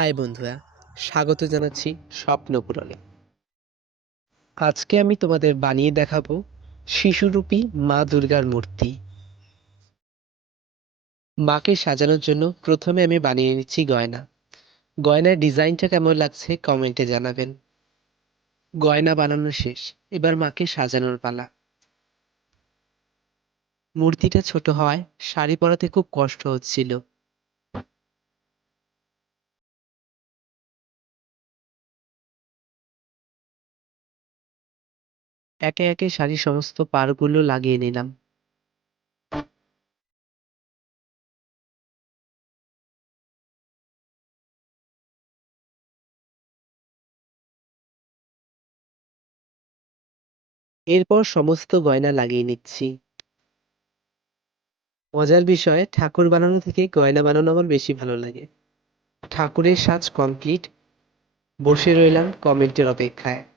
High বন্ধুরা, স্বাগত জানাচ্ছি স্বপ্ন পূরণে। আজকে আমি তোমাদের বানিয়ে দেখাবো শিশুরূপী মা দুর্গার মূর্তি। মাকে সাজানোর জন্য প্রথমে আমি বানিয়ে নিচ্ছি গয়না। গয়নার ডিজাইনটা কেমন লাগছে কমেন্টে জানাবেন। গয়না বানানো শেষ, এবার মাকে সাজানোর পালা। মূর্তিটা ছোট হওয়ায় শাড়ি পরাতে খুব কষ্ট হচ্ছিল। একে একে শাড়ির সমস্ত পাড়গুলো লাগিয়ে নিলাম। এরপর সমস্ত গয়না লাগিয়ে নিচ্ছি। মজার বিষয়, ঠাকুর বানানো থেকে গয়না বানানো আমার বেশি ভালো লাগে। ঠাকুরের সাজ কমপ্লিট, বসে রইলাম কমেন্টের অপেক্ষায়।